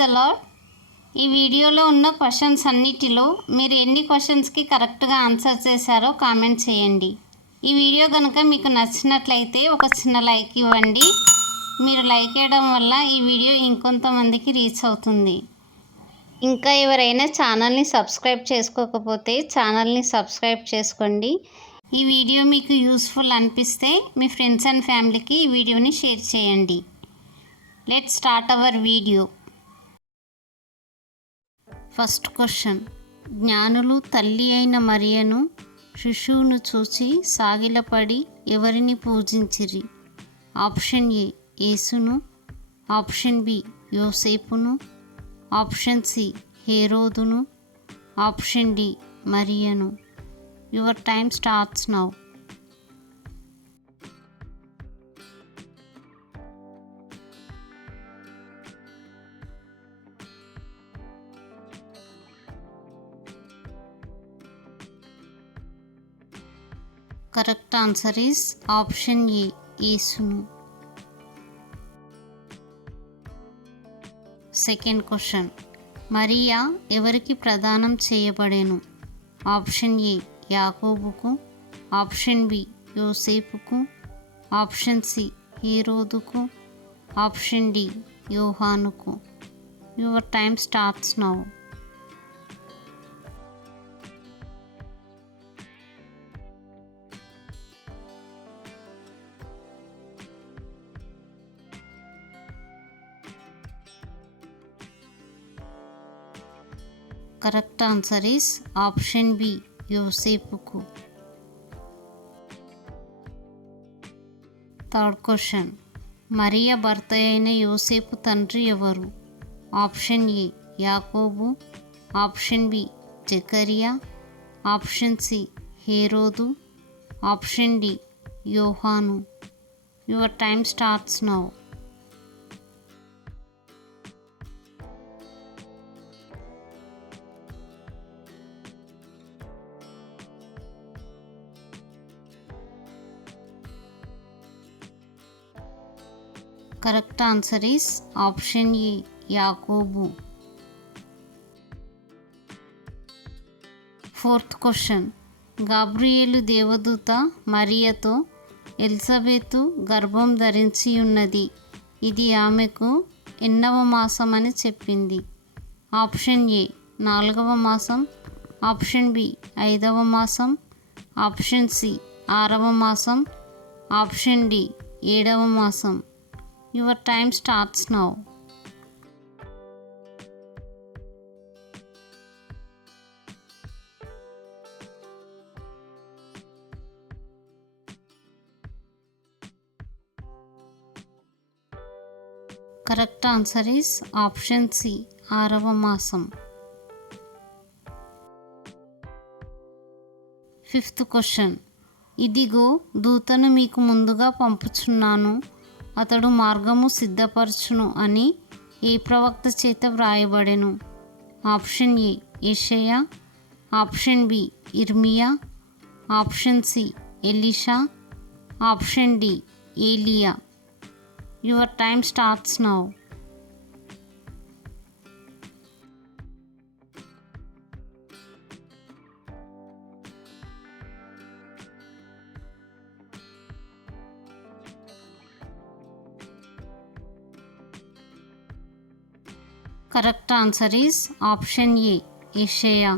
The lord. ఈ వీడియోలో ఉన్న క్వశ్చన్స్ అన్నిటిలో మీరు ఎన్ని క్వశ్చన్స్కి కరెక్ట్గా ఆన్సర్ చేశారో కామెంట్ చేయండి. ఈ వీడియో కనుక మీకు నచ్చినట్లయితే ఒక చిన్న లైక్ ఇవ్వండి. మీరు లైక్ చేయడం వల్ల ఈ వీడియో ఇంకొంతమందికి రీచ్ అవుతుంది. ఇంకా ఎవరైనా ఛానల్ని సబ్స్క్రైబ్ చేసుకోకపోతే ఛానల్ని సబ్స్క్రైబ్ చేసుకోండి. ఈ వీడియో మీకు యూస్ఫుల్ అనిపిస్తే మీ ఫ్రెండ్స్ అండ్ ఫ్యామిలీకి ఈ వీడియోని షేర్ చేయండి. Let's start our video. First question. జ్ఞానులు తల్లి అయిన మరియను శిశువును చూచి సాగిలపడి ఎవరిని పూజించిరి? ఆప్షన్ ఏ యేసును, ఆప్షన్ బి యోసేపును, ఆప్షన్ సి హేరోదును, ఆప్షన్ డి మరియను. Your time starts now. Correct answer is option A యేసును. Second question. మరియా ఎవరికి ప్రదానం చేయబడెను? ఆప్షన్ ఏ యాకోబుకు, ఆప్షన్ బి యోసేపుకు, ఆప్షన్ సి హేరోదుకు, ఆప్షన్ డి యోహానుకు. Your time starts now. Correct answer is option B యోసేపుకు. Third question. మరియ భర్త అయిన యోసేపు తండ్రి ఎవరు? Option A Yakobu, option B Zakariya, option C Herodu, option D Yohanu. Your time starts now. Correct answer is option A Yakobu. Fourth question. Gabriel దేవదూత మరియతో ఎలిజబెతు గర్భం ధరించి ఉన్నది, ఇది ఆమెకు ఎన్నవ మాసం అని చెప్పింది? ఆప్షన్ ఏ 4వ మాసం, ఆప్షన్ బి 5వ మాసం, ఆప్షన్ సి 6వ మాసం, ఆప్షన్ డి 7వ మాసం. Your time starts now. Correct answer is option C 6వ మాసం. Fifth question. ఇదిగో దూతను మీకు ముందుగా పంపుచున్నాను, అతడు మార్గము సిద్ధపరచును అని ఏ ప్రవక్త చేత వ్రాయబడెను? Option A Yeshaya, option B Irmiya, option C Elisha, option D Eliya. Your time starts now. Correct answer is option A యెషయా.